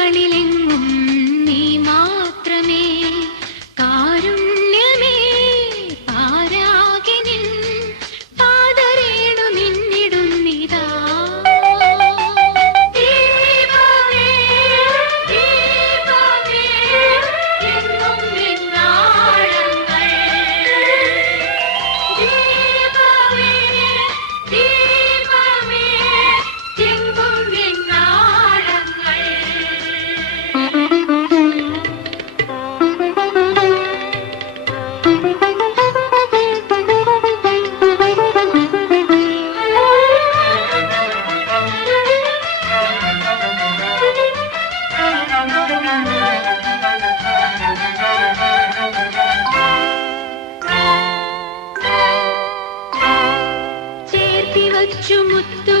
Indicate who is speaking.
Speaker 1: கண்களில் என் वचतु